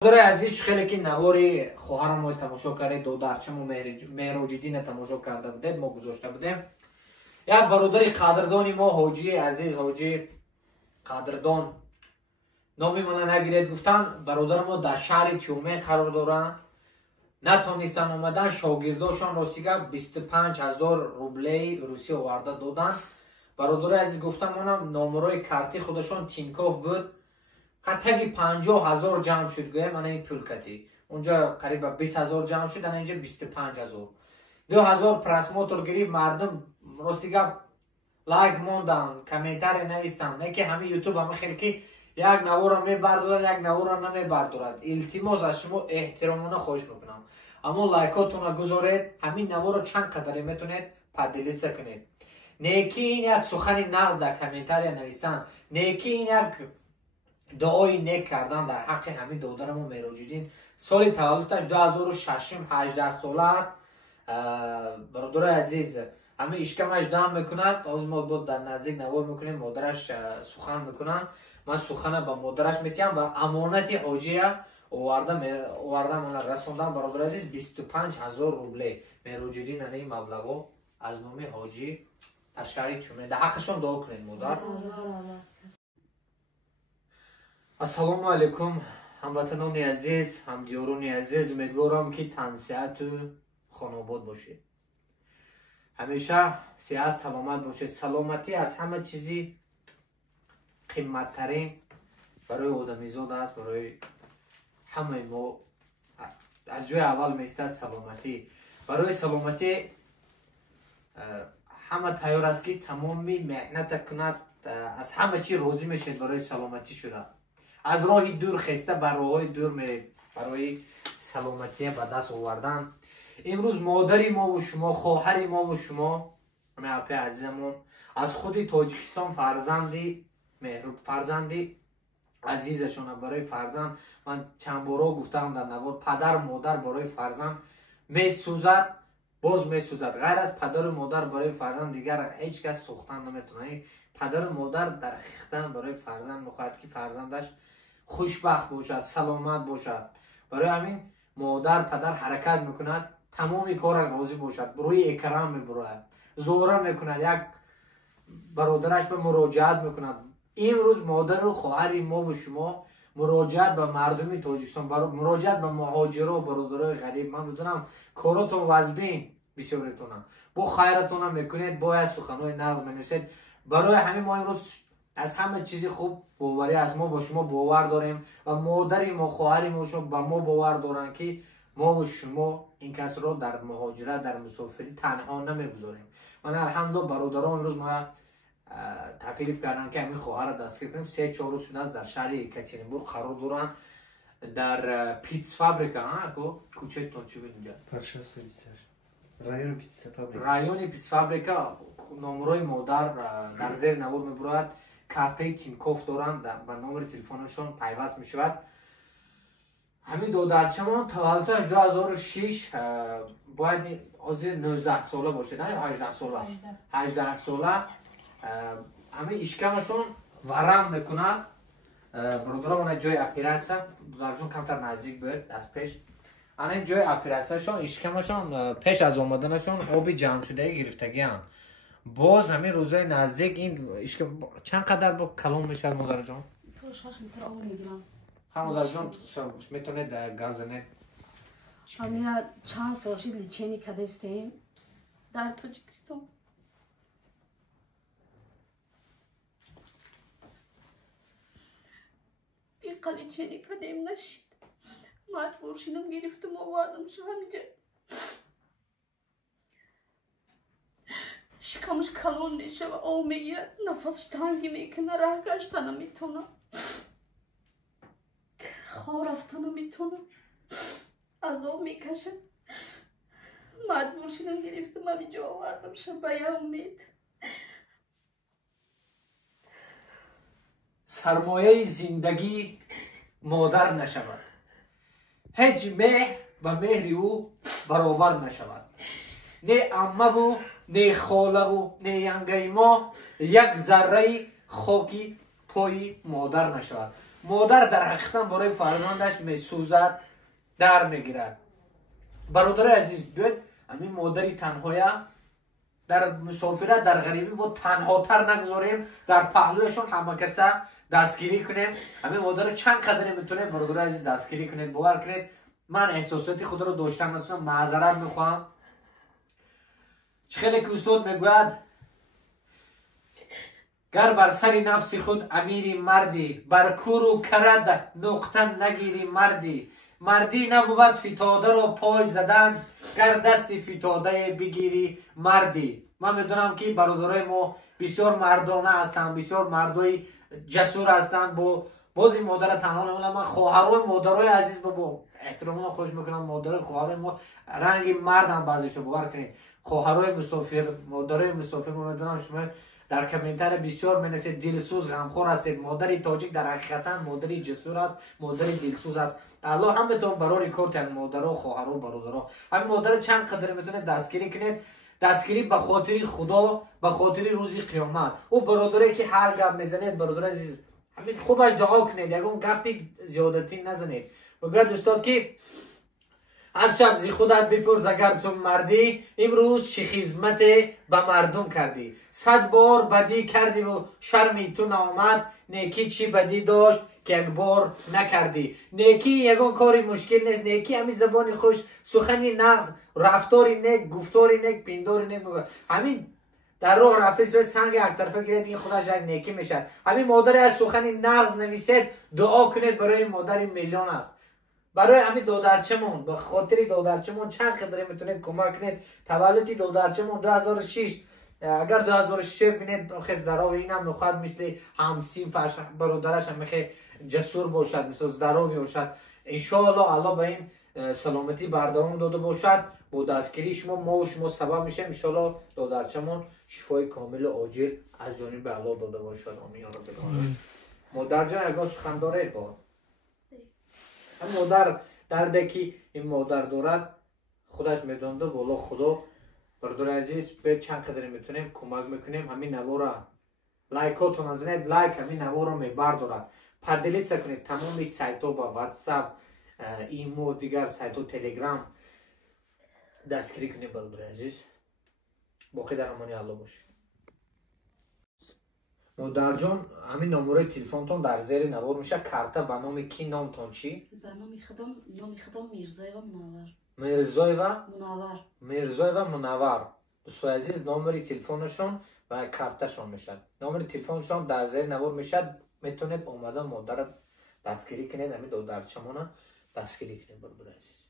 برادر عزیز خیلی که نواری خواهرم ما تماشا کرده دودرچم و مهروجدین تماشا کرده بودید ما گذاشته بودیم. یک برادر قدردانی ما حاجی عزیز حاجی قدردان نامی من نگیرید گفتن برادر ما در شهر تیومن قرار دارن نتونستن اومدن شاگرداشان راستیگه 25,000 روبلی روسی آورده دادن. برادر عزیز گفتن منم نامرای کارتی خودشان تینکوف بود قطعی 50,000 جمع شد گویا من این پول کتی اونجا قریب 20,000 جمع شد اینجا 25,000 2,000 پرسموتر گرفت مردم راستیگه لایک موندن کامنتار نوشتن نه که همه یوتیوب همه خیلی که یک نوار میبردارد یک نوار نمیبردارد. التماس از شما احترامانه خواهش میکنم اما لایکاتون گذارید همین نوار چند قدری میتونید پادلیست کنید. نیکی این یک سخن نقد در کامنتار نوشتن نیکی این یک دعای نیک کردن در حق همین دادرمون مهروجدین سال تولدش 2006 18 ساله است. برادر عزیز همه اشکمش دام میکند از ما بود در نزدیک نوار میکنیم مادرش سخن میکنن من سخن با مادرش میتیم و امانت حاجیه آوردم من رسوندم. برادر عزیز 25,000 روبلی مهروجدین این مبلغو از نام حاجی در شهر تیومن در حقشون دعا کنید مادر. السلام علیکم هموطنان عزیز همدیاران عزیز امیدوارم که تن صحت و خانواد باشید همیشه صحت سلامت باشید. سلامتی از همه چیزی قیمتترین برای آدمیزاد است برای همه ما از جای اول میستد سلامتی. برای سلامتی همه تیار است که تمامی محنت کند از همه چی راضی میشید برای سلامتی شده از راه دور خسته بر راه دور میرید برای سلامتی به دست آوردن. امروز مادری ما و شما خواهری ما و شما همه اپی عزیزمون از خود تاجیکستان فرزندی عزیزشون برای فرزند من چند بارا گفتم در نوار پدر مادر برای فرزند میسوزد باز میسوزد غیر از پدر و مادر برای فرزند دیگر هیچ کس سوختن نمیتونه. پدر و مادر در خیختن برای فرزند میخواهد که فرزندش خوشبخت باشد سلامت باشد. برای همین مادر پدر حرکت میکند تمامی کار راضی باشد روی اکرام میبراید زوره میکند یک برادرش به مراجعت میکند. امروز مادر و خواهر ما و شما مراجعت به مردمی تاجیکستان مراجعت به مهاجرا و برادرای غریب من میدونم کاراتون وزبین بسیارتونم با خیرتون میکنید باید سخنهای نغز منویسید. برای همین ما امروز از همه چیزی خوب باوری از ما با شما باور داریم و مادری ما خواهری ما شما با ما باور دارن که ما و شما این کس را در مهاجرت در مسافری تنها نمیگذاریم. من الحمدلله برادران امروز ما تکلیف کردن که همین خواهر را دستگیر کنیم 3-4 روز شده است در شهر یکاترینبورگ قرار دارن در پیتس فابریکا کوچه تون چی بود اینجا رایون پیتس فابریکا نمره مادر در زیر نوار میبرد کارت تینکوف دارن با نمبر تلفنشون پیوست میشود. همین دودرچمان تولدش 2006 باید از 19 ساله باشه نه 18 ساله 18 ساله همین اشکمشون ورم میکند. برادرم اون جای اپیراسیون دودرچمان کمتر نزدیک بود از پیش این جای اپیراسیونشون اشکمشون پیش از آمدنشون آبی جمع شده گرفتگی هم باز همین روزای نزدیک این اشکم چند قدر با کلام میشه مادر جان؟ تو 6 لیتر آب میگیرم. مادر جان میتونه در گازنه همین چند سال شد لیچینی کدستیم در تاجیکستان. این لیچینی کدیم نشید مجبور شدم گرفتم آوردم شو همینجا شکمش کلون میشه و آب میگیرد نفسش تنگی میکنه راه گشتن نمیتونه خواه رفتن نمیتونه از آب میکشه مجبور شدم گرفتم همینجا آوردم شو به امید. سرمایه زندگی مادر نشود هیچ مهر و مهری او برابر نشود نه عمه و نه خاله و نه ینگه ما یک ذره خاکی پای مادر نشود. مادر در حقیقت برای فرزندش میسوزد، در میگیرد. برادر عزیز بیاید همین مادری تنهایی در مسافرت در غریبی با تنهاتر نگذاریم، در پهلویشون همه کسا دستگیری کنیم. همین مادر چند قدر میتونه برادر عزیز دستگیری کنید. باور کنید من احساساتی خود رو داشتم، مثلا معذرت میخوام. چه خیلی که استاد میگوید گر بر سری نفس خود امیری مردی، بر کور و کرد نقطه نگیری مردی. مردی نبود فتاده رو پای زدن، گر دست فتاده بگیری مردی. من میدونم که برادرای ما بسیار مردانه هستند، بسیار مردای جسور هستند. با باز این مادر تنها نمونم. من خواهرای مادرای عزیز با احترام خوش میکنم. مادر خواهرای ما رنگ مردن بعضیشو، باور کنید. خواهرای مسافر، مادرای مسافر، ما میدونم شما در کامنتر بسیار مینویسید دلسوز غمخوار هستید. مادر تاجیک در حقیقتا مادری جسور است، مادری دلسوز است. الله همتون برای ریکورد مادرها، خواهرها، برادرها. همین مادر چند قدر میتونه دستگیری کنید. دستگیری به خاطر خدا، به خاطر روز قیامت. او برادری که هر گپ میزنید برادر عزیز همین خوبش دعا کنید، یگون گپی زیادتی نزنید. بگوید استاد که هر شب زی خودت بپرس اگر چون مردی، امروز چه خدمت به مردم کردی. 100 بار بدی کردی و شرمی تو نامد، نیکی چی بدی داشت که یک بار نکردی. نیکی یگان کاری مشکل نیست. نیکی همین زبانی خوش، سخنی نغز، رفتاری نیک، گفتاری نیک، پینداری نیک. همین در راه رفته سوی سنگ یک طرفه گیرید، این خودش یک نیکی میشد. همین مادر از سخنی نغز نویسید، دعا کنید برای مادر میلیون است. برای همین دودرچمون، به خاطر دودرچمون چند قدر میتونید کمک کنید. تولد دودرچمون 2006. اگر 2006 بینید خیلی زراو اینم نخواهد مثل همسین برادرش هم میخواه جسور باشد، مثل زراوی باشد. انشاءالله الله به این سلامتی بردارون داده باشد. با دستگیری شما ما و شما سبب میشه. انشاءالله دودرچمون شفای کامل و عاجل از جانب الله داده باشد. آمین یا رب العالمین. مادر جان اگر سخن داره با هم مادر درده که این مادر دارد خودش میدونده. بالا خدا برادر عزیز به چند قدر میتونیم کمک میکنیم. همین نوارا لایکاتون نزنید، لایک همین نوارا میبردارد. پدلیت سکنید تمامی سایت ها با واتساپ، ایمو، دیگر سایت ها، تلگرام دستگیری کنید برادر عزیز. باقی در امانی الله باشید. مادر جان همین نمره تلفنتون در زیر نوار میشه. کارت به نام کی؟ نامتون چی؟ به نام خودم میرزایeva منور. میرزایeva منور. دوستان عزیز نمره تلفنشون و کارتشون میشه. نمره تلفنشون در زیر نوار میشه. میتونید اومدن مادر دستگیری کنید. همین دودرچمون دستگیری کنید برادر عزیز.